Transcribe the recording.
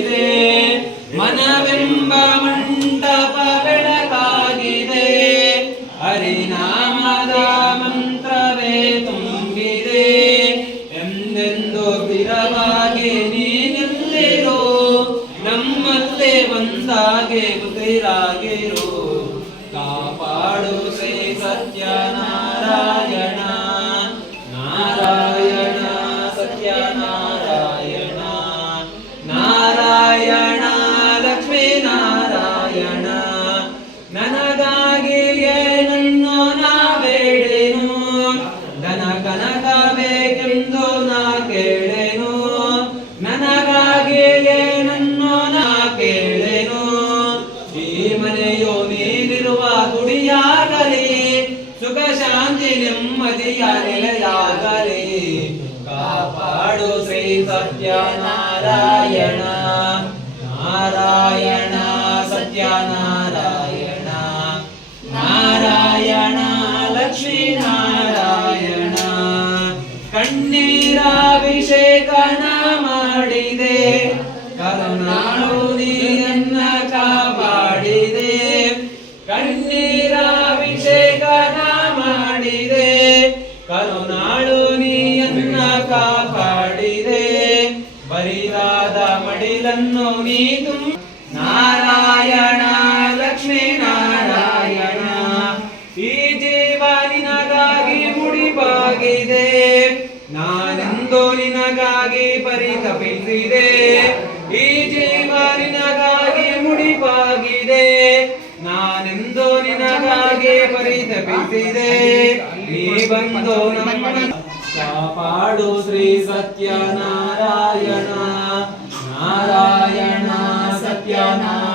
ತುಂಬಿದೆ ಮನವೆಂಬ ಮಂಟಪ ಬೆಳಕಾಗಿದೆ ಹರಿನಾಮದ ಮಂತ್ರವೇ ತುಂಬಿದೆ ಎಂದೆಂದು ಸ್ಥಿರವಾಗಿ ನೀನೆಲ್ಲಿರೋ ನಮ್ಮಲ್ಲೇ ಒಂದಾಗೆ ಗುತಿರಾಗಿರೋ ಕಾಪಾಡು ಶ್ರೀ ಸತ್ಯನಾರಾಯಣ ನಾರಾಯಣ ಸತ್ಯನಾರಾಯಣ ನಾರಾಯಣ ಲಕ್ಷ್ಮೀ ನಾರಾಯಣ ನನಗಾಗಿ ಏನನ್ನು ನಾ ಬೇಡೇನು ಧನ ಕನಕ ಬೇಕೆಂದು ನಾ ಕೇಳೇನು ನನಗಾಗಿ ಏನನ್ನು ನಾ ಕೇಳೇನು ಈ ಮನೆಯೋ ನೀನಿರುವ ಗುಡಿಯಾಗಲಿ ಸುಖ ಶಾಂತಿ ನೆಮ್ಮದಿಯ ನೆಲೆಯಾಗಲಿ ಕಾಪಾಡು ಶ್ರೀ ಸತ್ಯನಾರಾಯಣ ನಾರಾಯಣ ಸತ್ಯನಾರಾಯಣ ನಾರಾಯಣ ಲಕ್ಷ್ಮೀ ನಾರಾಯಣ ಕಣ್ಣೀರಾಭಿಷೇಕನ ಮಾಡಿದೆ ಕರುಣಾಳು ನೀಯನ್ನ ಕಾಪಾಡಿದೆ ಕಣ್ಣೀರಾಭಿಷೇಕನ ಮಾಡಿದೆ ಕರುಣಾಳು ನೀಯನ್ನ ಕಾಪಾಡಿದೆ ಬರಿದಾದ ಮಡಿಲನ್ನು ನೀ ನಾರಾಯಣ ಲಕ್ಷ್ಮೀ ನಾರಾಯಣ ಈ ಜೀವ ನಿನಗಾಗಿ ಮುಡಿಪಾಗಿದೆ ನಾನೆಂದು ನಿನಗಾಗಿ ಪರಿತಪಿಸಿದೆ ಈ ಜೀವ ನಿನಗಾಗಿ ಮುಡಿಪಾಗಿದೆ ನಾನೆಂದು ನಿನಗಾಗಿ ಪರಿತಪಿಸಿದೆ ನೀ ಬಂದು ನಮ್ಮ ಕಾಪಾಡು ಶ್ರೀ ಸತ್ಯನಾರಾಯಣ ನಾರಾಯಣ ಸತ್ಯನಾರಾಯಣ